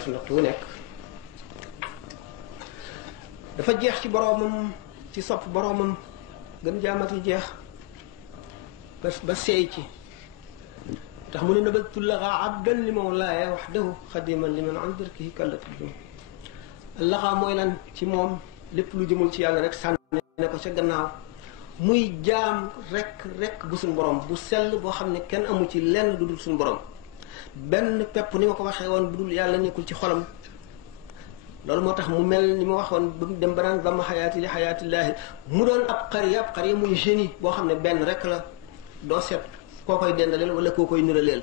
def natt wu nekk dafa jeex ci boroomam ci sopp boroomam gën jaamati jeex ba seey ci tax mu ne nabadtu laxaa abdan li mawlaaya waxdahu xadiman liman an dirkihi kallatudum laxaa mooy lan ci moom lépp lu jëmul ci yàlla rek sànni ne ko ca gannaaw muy jaam rek bu suñ borom bu sell boo xam ne kenn amu ci lenn du dul suñ borom benn pepp ni ma ko waxee woon bu dul yàlla nekkul ci xolam loolu moo tax mu mel ni ma waxoon ba mu dem ba naan dama xayaati li xayaatillaahi mu doon ab xariya muy génie boo xam ne benn rek la doo seet koo koy dendaleel wala koo koy niraleel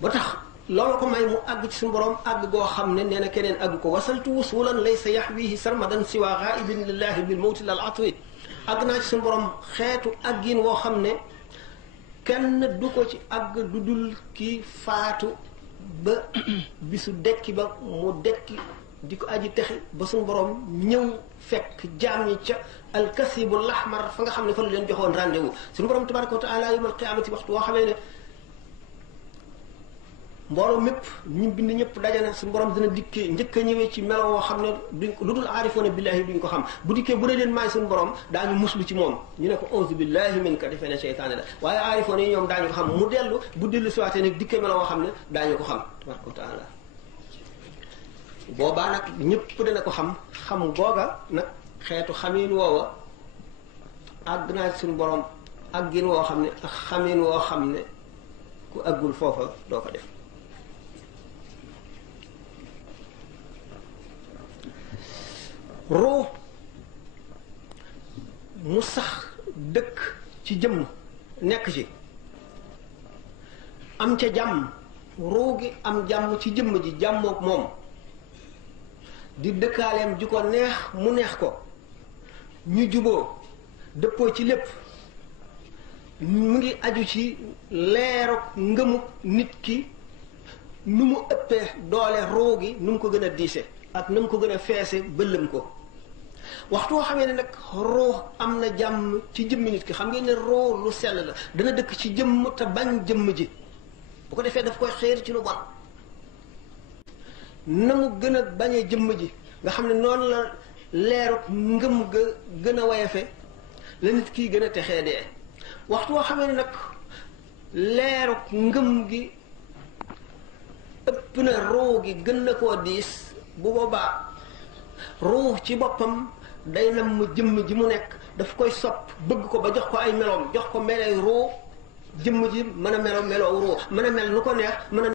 ba tax loolu ko may mu àgg ci suñu borom àgg goo xam ne nee na keneen àgg ko wasaltu wusulan laysa yaxwihi sarmadan siwa xaaibin lillahi bil mawti lal atwi àgg naa ci suñu borom xeetu àggin woo xam ne kenn du ko ci àgg du dul kii faatu ba bisu dekki ba mu dekki di ko aji texi ba suñu borom ñëw fekk jaam ñi ca alkasibu lahmar fa nga xam ne fa la leen joxoon rendez-vous suñu borom tabaraka wa taala yawmal qiyaamati waxtu woo xamee ne mbooloo mépp ñu bind ñëpp dajana suñu borom dina dikkee njëkk a ñëwee ci melo woo xam ne duñ ko lu dul aarifoona billahi duñ ko xam bu dikkee bu dee leen maay suñu borom daañu muslu ci moom ñu ne ko auzu billahi min ka defee ne seytaane la waaye aarifoona yi ñoom daañu ko xam mu dellu bu dellu siwaatee nag dikkee melo woo xam ne daañu ko xam tabaraka wa taala boobaa nag ñëpp dana ko xam googa nag xeetu xamiin woowa àgg naa ci suñu borom àggin woo xam ne ak xamiin woo xam ne ku àggul foofa doo ko def ruu mu sax dëkk ci jëmm nekk ci am ca jàmm ruu gi am jàmm ci jëmm ji jàmmook moom di dëkkaaleem ji ko neex mu neex ko ñu juboo dëppoo ci lépp mu ngi aju ci leeru ngëmu nit ki nu mu ëppee doole ruu gi nu mu ko gën a diise ak nu mu ko gën a feese bëllëm ko waxtu woo xamee ne nag ruu am na jàmm ci jëmmi nit ki xam ngeen ne ruu lu sell la dana dëkk ci jëmm te bañ jëmm ji bu ko defee daf koy xeer ci lu bon na mu gën a bañee jëmm ji nga xam ne noonu la leeruk ngëm ga gën a wayefe la nit kii gën a texee dee waxtu woo xamee ne nag leeruk ngëm gi ëpp na ruu gi gën na koo diis bu boobaa ruu ci boppam day nam mu jëmm ji mu nekk daf koy sopp bëgg ko ba jox ko ay meloom jox ko melay ruu jëmm ji mën a meloo ruu mën a mel nu ko neex mën a